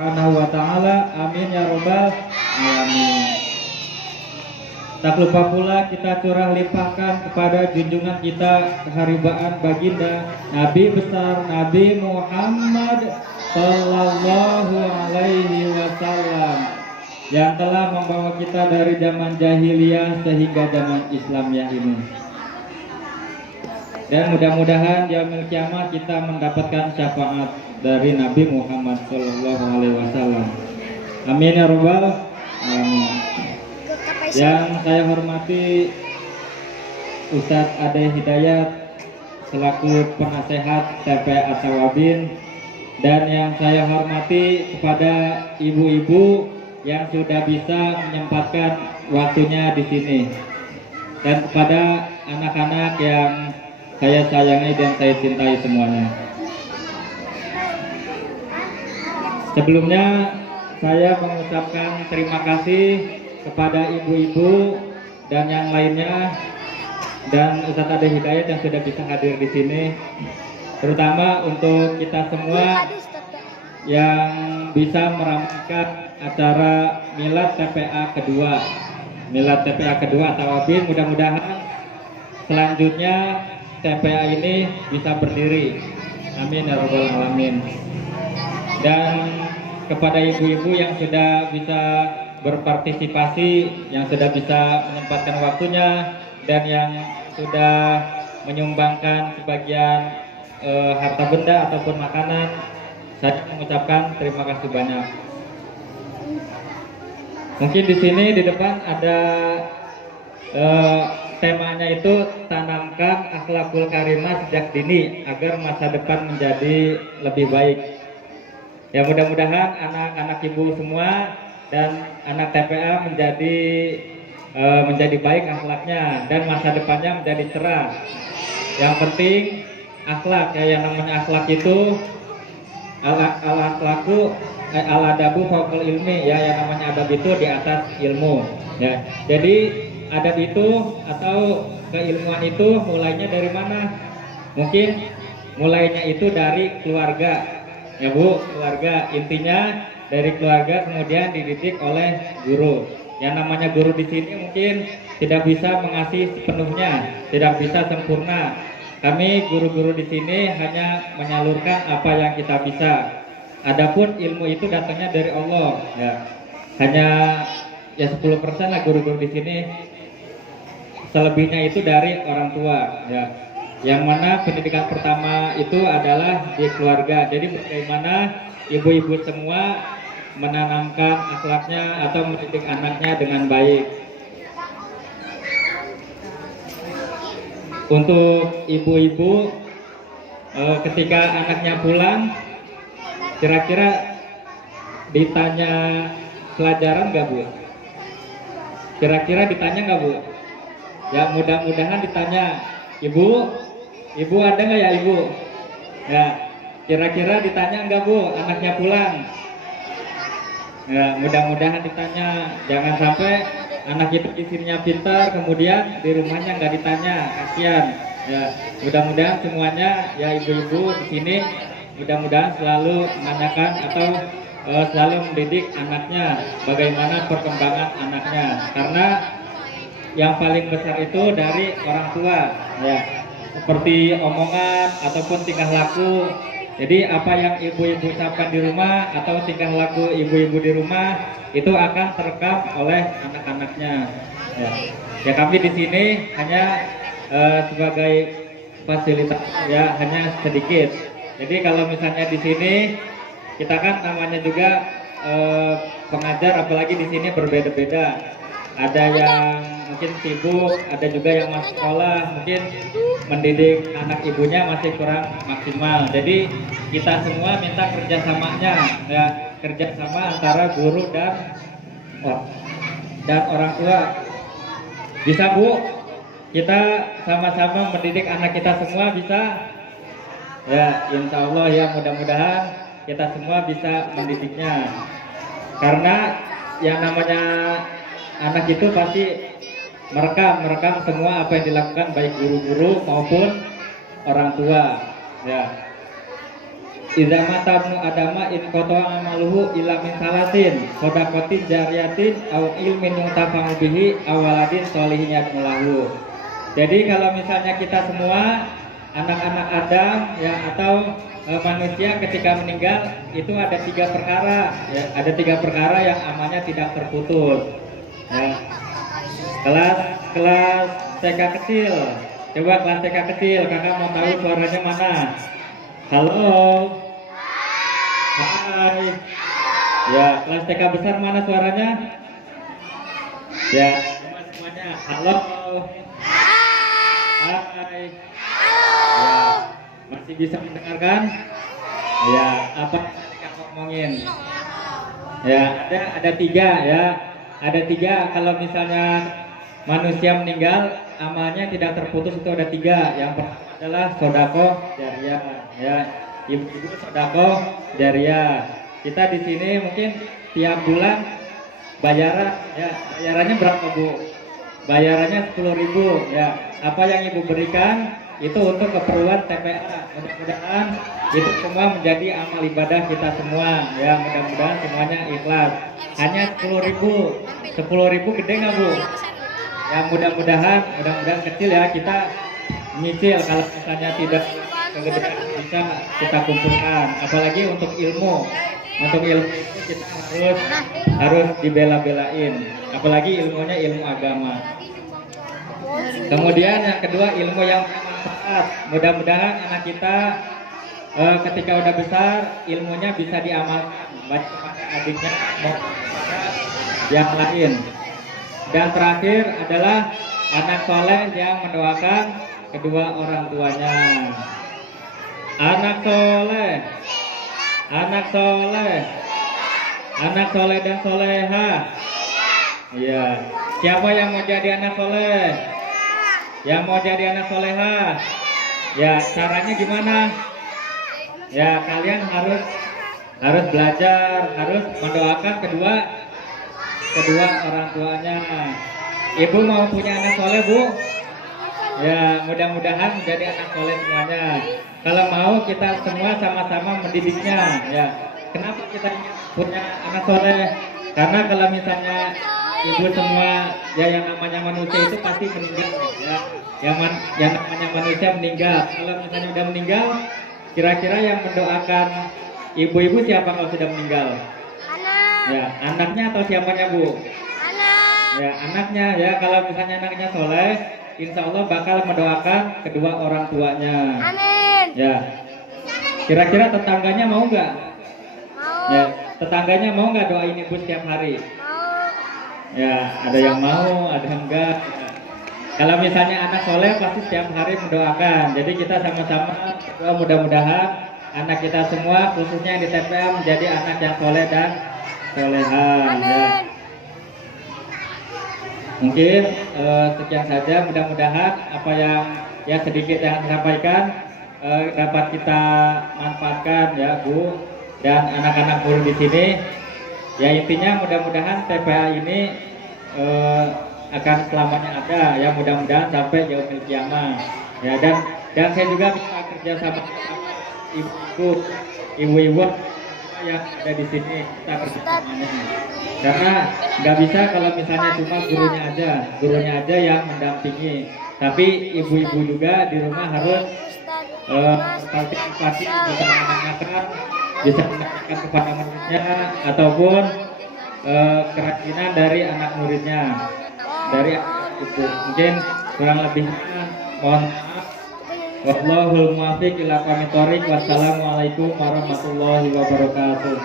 Subhanahu wa ta'ala. Amin ya robbal alamin. Tak lupa pula kita curah limpahkan kepada junjungan kita keharibaan baginda Nabi besar Nabi Muhammad Sallallahu Alaihi Wasallam yang telah membawa kita dari zaman jahiliyah sehingga zaman Islamiyah ini. Dan mudah-mudahan di yaumil kiamat kita mendapatkan syafaat dari Nabi Muhammad Sallallahu Alaihi Wasallam. Amin ya robbal alamin. Yang saya hormati Ustadz Ade Hidayat selaku penasehat TPA Tawabin, dan yang saya hormati kepada ibu-ibu yang sudah bisa menyempatkan waktunya di sini, dan kepada anak-anak yang saya sayangi dan saya cintai semuanya. Sebelumnya saya mengucapkan terima kasih kepada ibu-ibu dan yang lainnya dan Ustadz Ade Hidayat yang sudah bisa hadir di sini, terutama untuk kita semua yang bisa meramaikan acara Milad TPA kedua, Milad TPA kedua Tawabin. Mudah-mudahan selanjutnya TPA ini bisa berdiri. Amin ya robbal alamin. Dan kepada ibu-ibu yang sudah bisa berpartisipasi, yang sudah bisa menyempatkan waktunya, dan yang sudah menyumbangkan sebagian harta benda ataupun makanan, saya mengucapkan terima kasih banyak. Mungkin di sini di depan ada temanya itu tanamkan akhlakul karimah sejak dini agar masa depan menjadi lebih baik. Ya, mudah-mudahan anak-anak ibu semua dan anak TPA menjadi baik akhlaknya dan masa depannya menjadi cerah. Yang penting akhlak, ya, yang namanya akhlak itu al-akhlaku al-adabu fawqal ilmi, ya, yang namanya adab itu di atas ilmu, ya. Jadi adab itu atau keilmuan itu mulainya dari mana? Mungkin mulainya itu dari keluarga, ya Bu, keluarga. Intinya dari keluarga, kemudian dididik oleh guru. Yang namanya guru di sini mungkin tidak bisa mengasih sepenuhnya, tidak bisa sempurna. Kami guru-guru di sini hanya menyalurkan apa yang kita bisa. Adapun ilmu itu datangnya dari Allah, ya. Hanya ya 10% lah guru-guru di sini. Selebihnya itu dari orang tua, ya. Yang mana pendidikan pertama itu adalah di keluarga. Jadi bagaimana ibu-ibu semua menanamkan akhlaknya atau mendidik anaknya dengan baik. Untuk ibu-ibu, ketika anaknya pulang, kira-kira ditanya pelajaran nggak Bu? Kira-kira ditanya nggak Bu? Ya, mudah-mudahan ditanya. Ibu ada nggak ya Ibu? Ya, kira-kira ditanya nggak Bu anaknya pulang? Ya, mudah-mudahan ditanya. Jangan sampai anak itu isinya pintar, kemudian di rumahnya nggak ditanya, kasihan. Ya, mudah-mudahan semuanya ya ibu-ibu di sini mudah-mudahan selalu menanyakan atau selalu mendidik anaknya, bagaimana perkembangan anaknya, karena yang paling besar itu dari orang tua, ya, seperti omongan ataupun tingkah laku. Jadi apa yang ibu-ibu ucapkan di rumah atau tingkah laku ibu-ibu di rumah itu akan terekam oleh anak-anaknya. Ya, kami di sini hanya sebagai fasilitas, ya, hanya sedikit. Jadi kalau misalnya di sini kita kan namanya juga pengajar, apalagi di sini berbeda-beda. Ada yang mungkin sibuk, ada juga yang masih sekolah, mungkin mendidik anak ibunya masih kurang maksimal. Jadi kita semua minta kerjasamanya, ya, kerjasama antara guru dan orang tua. Bisa Bu? Kita sama-sama mendidik anak kita semua, bisa? Ya, insya Allah, ya, mudah-mudahan kita semua bisa mendidiknya. Karena yang namanya anak itu pasti merekam semua apa yang dilakukan baik guru-guru maupun orang tua, ya. Idza mata ibnu adama in qata'a amaluhu illa min salasin shadaqatin jariyatin aw ilmin yuntafa'u bihi aw waladin sholihin yad'ulahu. Jadi kalau misalnya kita semua anak-anak Adam ya atau manusia ketika meninggal itu ada 3 perkara ya, ada 3 perkara yang amalnya tidak terputus. Ya. Kelas TK kecil. Coba kelas TK kecil, kakak mau tahu suaranya mana? Halo. Hai. Ya, kelas TK besar mana suaranya? Ya, semuanya. Halo. Hai. Ya, masih bisa mendengarkan? Ya, apa yang kita ngomongin? Ya, ada 3 ya. Ada 3 kalau misalnya manusia meninggal amalnya tidak terputus itu ada 3. Yang pertama adalah sodako jariah ya, ibu-ibu sodako jariah. Kita di sini mungkin tiap bulan bayarannya berapa Bu? Bayarannya 10.000 ya. Apa yang ibu berikan itu untuk keperluan TPA. Mudah-mudahan itu semua menjadi amal ibadah kita semua ya. Mudah-mudahan semuanya ikhlas. Hanya 10.000. 10.000 gede nggak Bu? Ya mudah-mudahan kecil ya, kita nyicil kalau misalnya tidak kegedean bisa kita kumpulkan. Apalagi untuk ilmu itu kita harus dibela-belain. Apalagi ilmunya ilmu agama. Kemudian yang kedua ilmu yang bermanfaat. Mudah-mudahan anak kita ketika udah besar ilmunya bisa diamalkan baik kepada adiknya maupun kepada yang lain. Dan terakhir adalah anak soleh yang mendoakan kedua orang tuanya. Anak soleh dan soleha. Iya. Siapa yang mau jadi anak soleh? Yang mau jadi anak soleha? Ya caranya gimana? Ya kalian harus belajar, harus mendoakan kedua orang tuanya. Ibu mau punya anak soleh Bu? Ya mudah-mudahan menjadi anak soleh semuanya. Kalau mau kita semua sama-sama mendidiknya ya. Kenapa kita punya anak soleh? Karena kalau misalnya ibu semua ya yang namanya manusia itu pasti meninggal ya. Yang namanya manusia meninggal. Kalau misalnya udah meninggal, kira-kira yang mendoakan ibu-ibu siapa kalau sudah meninggal? Ya, anaknya atau siapanya Bu? Ya, anaknya ya. Kalau misalnya anaknya soleh, insya Allah bakal mendoakan kedua orang tuanya. Amin. Ya. Kira-kira tetangganya mau nggak? Mau. Ya, tetangganya mau nggak doain ibu setiap hari? Mau. Ya, ada yang mau, ada yang enggak. Kalau misalnya anak soleh pasti setiap hari mendoakan. Jadi kita sama-sama berdoa mudah-mudahan anak kita semua khususnya yang di TPA menjadi anak yang soleh dan soleha ya. Mungkin sekian saja, mudah-mudahan apa yang ya sedikit yang disampaikan dapat kita manfaatkan ya Bu dan anak-anak murid di sini. Ya intinya mudah-mudahan TPA ini akan selamanya ada ya, mudah-mudahan sampai yaumil kiamah ya. Dan saya juga bisa kerja sama ibu-ibu yang ada di sini, kita kerjasamanya. Karena nggak bisa kalau misalnya cuma gurunya aja yang mendampingi, tapi ibu-ibu juga di rumah harus partisipasi bisa menanyakan, bisa menanyakan kepada muridnya ataupun kerajinan dari anak muridnya, dari ibu. Mungkin kurang lebihnya mohon maaf. Wallahul muwaffiq ila aqwamit thoriq. Wassalamualaikum warahmatullahi wabarakatuh.